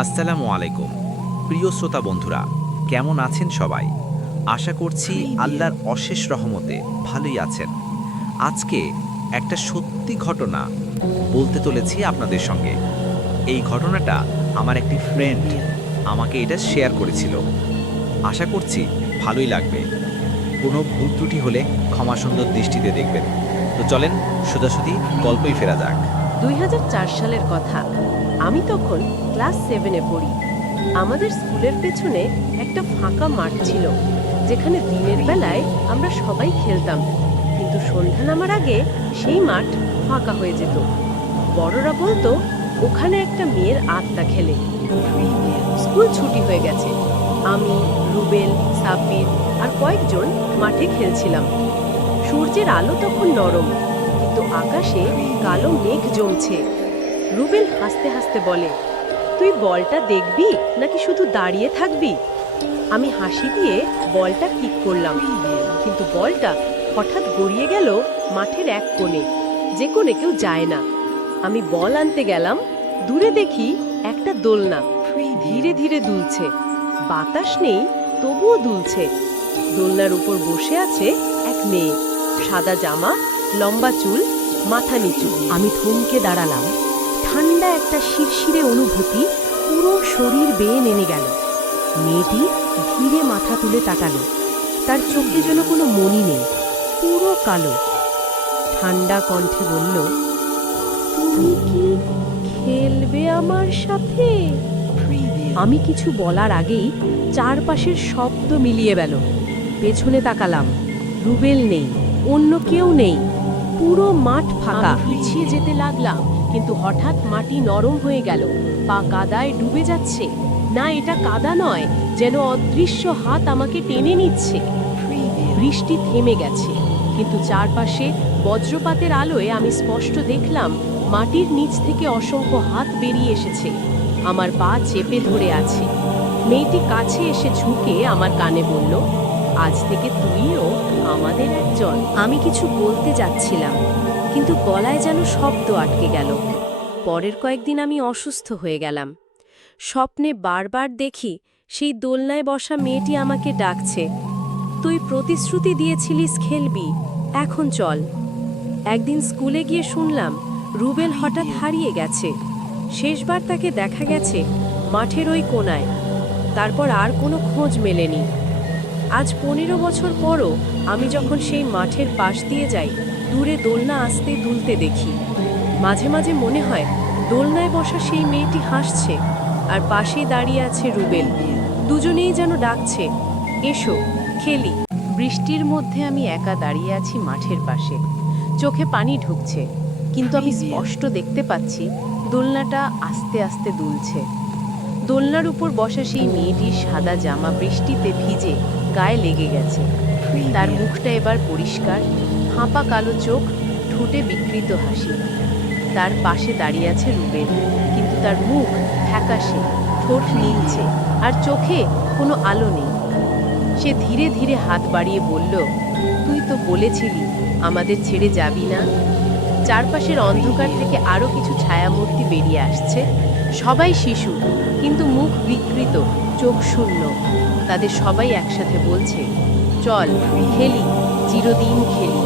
আসসালামু আলাইকুম। প্রিয় শ্রোতা বন্ধুরা কেমন আছেন সবাই? আশা করছি আল্লাহর অশেষ রহমতে ভালোই আছেন। আজকে একটা সত্যি ঘটনা বলতে চলেছি আপনাদের সঙ্গে। এই ঘটনাটা আমার একটি ফ্রেন্ড আমাকে এটা শেয়ার করেছিল। আশা করছি ভালোই লাগবে। কোনো ভুল ত্রুটি হলে ক্ষমা সুন্দর দৃষ্টিতে দেখবেন। তো চলেন সোজাসুজি গল্পই ফেরা যাক। দুই হাজার চার সালের কথা। আমি তখন ক্লাস সেভেনে পড়ি। আমাদের স্কুলের পেছনে একটা ফাঁকা মাঠ ছিল, যেখানে দিনের বেলায় আমরা সবাই খেলতাম। কিন্তু সন্ধ্যা নামার আগে সেই মাঠ ফাঁকা হয়ে যেত। বড়রা বলতো, ওখানে একটা মেয়ের আত্মা খেলে। স্কুল ছুটি হয়ে গেছে। আমি, রুবেল, সাব্বির আর কয়েকজন মাঠে খেলছিলাম। সূর্যের আলো তখন নরম, কিন্তু আকাশে কালো মেঘ জমছে। রুবেল হাসতে হাসতে বলে, তুই বলটা দেখবি নাকি শুধু দাঁড়িয়ে থাকবি? আমি হাসি দিয়ে বলটা কিক করলাম। কিন্তু বলটা হঠাৎ গড়িয়ে গেল মাঠের এক কোণে, যে কোণে কেউ যায় না। আমি বল আনতে গেলাম, দূরে দেখি একটা দোলনা ধীরে ধীরে দুলছে। বাতাস নেই, তবুও দুলছে। দোলনার উপর বসে আছে এক মেয়ে, সাদা জামা, লম্বা চুল, মাথা নিচু। আমি থমকে দাঁড়ালাম। ঠান্ডা একটা শিরশিরে অনুভূতি পুরো শরীর বেয়ে নেমে গেল। মেয়েটি ধীরে মাথা তুলে তাকালো। তার চোখে যেন কোনো মনি নেই, পুরো কালো। ঠান্ডা কণ্ঠে বলল, তুমি কি খেলবে আমার সাথে? আমি কিছু বলার আগেই চারপাশের শব্দ মিলিয়ে গেল। পেছনে তাকালাম। রুবেল নেই, অন্য কেউ নেই। পুরো মাঠ ফাঁকা। পিছিয়ে যেতে লাগলাম। কিন্তু হঠাৎ মাটি নরম হয়ে গেল। পা কাদায় ডুবে যাচ্ছে। না, এটা কাদা নয়, যেন অদৃশ্য হাত আমাকে টেনে নিচ্ছে। বৃষ্টি থেমে গেছে, কিন্তু চারপাশে বজ্রপাতের আলোয় আমি স্পষ্ট দেখলাম, মাটির নিচ থেকে অসংখ্য হাত বেরিয়ে এসেছে। আমার পা চেপে ধরে আছে। মেয়েটি কাছে এসে ঝুঁকে আমার কানে বলল, আজ থেকে তুইও আমাদের একজন। আমি কিছু বলতে যাচ্ছিলাম। কিন্তু গলায় যেন শব্দ আটকে গেল। পরের কয়েকদিন আমি অসুস্থ হয়ে গেলাম। স্বপ্নে বারবার দেখি সেই দোলনায় বসা মেয়েটি আমাকে ডাকছে। তুই প্রতিশ্রুতি দিয়েছিলিস খেলবি, এখন চল। একদিন স্কুলে গিয়ে শুনলাম রুবেল হঠাৎ হারিয়ে গেছে। শেষবার তাকে দেখা গেছে মাঠের ওই কোনায়। তারপর আর কোনো খোঁজ মেলেনি। আজ পনেরো বছর পরও আমি যখন সেই মাঠের পাশ দিয়ে যাই দূরে দোলনা আসতে দুলতে দেখি। মাঝে মাঝে মনে হয় দোলনায় বসা সেই মেয়েটি হাসছে আর পাশেই দাঁড়িয়ে আছে রুবেল। দুজনেই যেন ডাকছে এসো খেলি। বৃষ্টির মধ্যে আমি একা দাঁড়িয়ে আছি মাঠের পাশে। চোখে পানি ঢুকছে কিন্তু আমি স্পষ্ট দেখতে পাচ্ছি দোলনাটা আস্তে আস্তে দুলছে। দোলনার উপর বসা সেই মেয়েটির সাদা জামা বৃষ্টিতে ভিজে গায়ে লেগে গেছে। তার মুখটা এবার পরিষ্কার ফাঁপা কালো চোখ, ঠোঁটে বিকৃত হাসি। তার পাশে দাঁড়িয়ে আছে রুবেল, কিন্তু তার মুখ ফ্যাকাশে, ঠোঁট নীলছে, আর চোখে কোনো আলো নেই। সে ধীরে ধীরে হাত বাড়িয়ে বলল, তুই তো বলেছিলি আমাদের ছেড়ে যাবি না। চারপাশের অন্ধকার থেকে আরও কিছু ছায়ামূর্তি বেরিয়ে আসছে। সবাই শিশু, কিন্তু মুখ বিকৃত, চোখ শূন্য। তাদের সবাই একসাথে বলছে, চল, খেলি। চিরদিন খেলি।